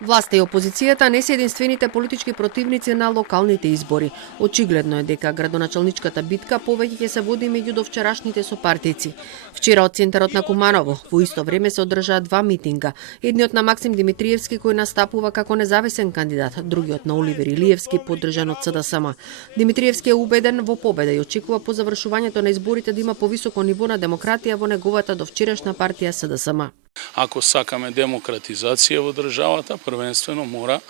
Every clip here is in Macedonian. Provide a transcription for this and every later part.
Власта и опозицијата не се единствените политички противници на локалните избори. Очигледно е дека градоначалничката битка повеќе ќе се води меѓу довчерашните сопартици. Вчера од центарот на Куманово во исто време се одржаа два митинга. Едниот на Максим Димитриевски кој настапува како независен кандидат, другиот на Оливер Илиевски поддржан од СДСМ. Димитриевски е убеден во победа и очекува по завршувањето на изборите да има повисоко ниво на демократија во неговата довчерашна партија СДСМ. Ако сакаме демократизација во државата, првенствено мора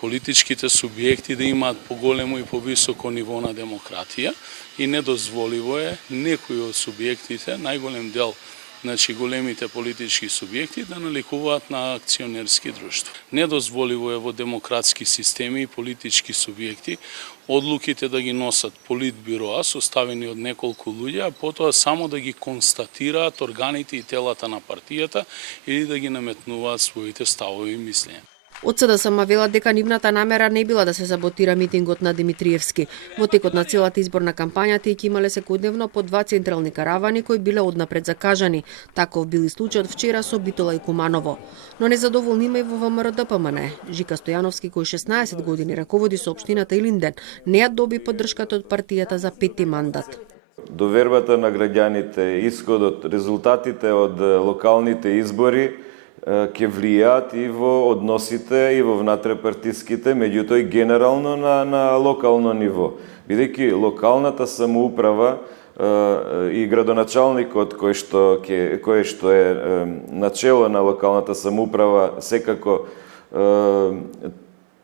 политичките субјекти да имаат поголемо и повисоко ниво на демократија и недозволиво е некои од субјектите, најголем дел, значи големите политички субјекти да наликуваат на акционерски друштва. Недозволиво е во демократски системи и политички субјекти одлуките да ги носат политбюроа составени од неколку луѓе, а потоа само да ги констатираат органите и телата на партијата или да ги наметнуваат своите ставови и мислења. Од СДСМ велат дека нивната намера не била да се саботира митингот на Димитриевски. Во текот на целата изборна кампањата ќе имале секојдневно по два централни каравани кои биле однапред закажани. Таков бил и случајот вчера со Битола и Куманово. Но незадоволни има и во ВМРО-ДПМН. Жика Стојановски, кој 16 години раководи со општината Илинден, не ја доби поддршката од партијата за пети мандат. Довербата на граѓаните, исходот, резултатите од локалните избори ќе влијаат и во односите и во внатрепартиските, меѓутоа и генерално на локално ниво. Бидејќи локалната самоуправа и градоначалникот кој што е начело на локалната самоуправа секако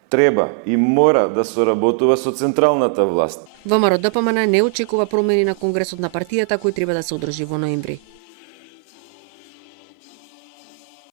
треба и мора да соработува со централната власт. ВМРО-ДПМН не очекува промени на конгресот на партијата кој треба да се одржи во ноември.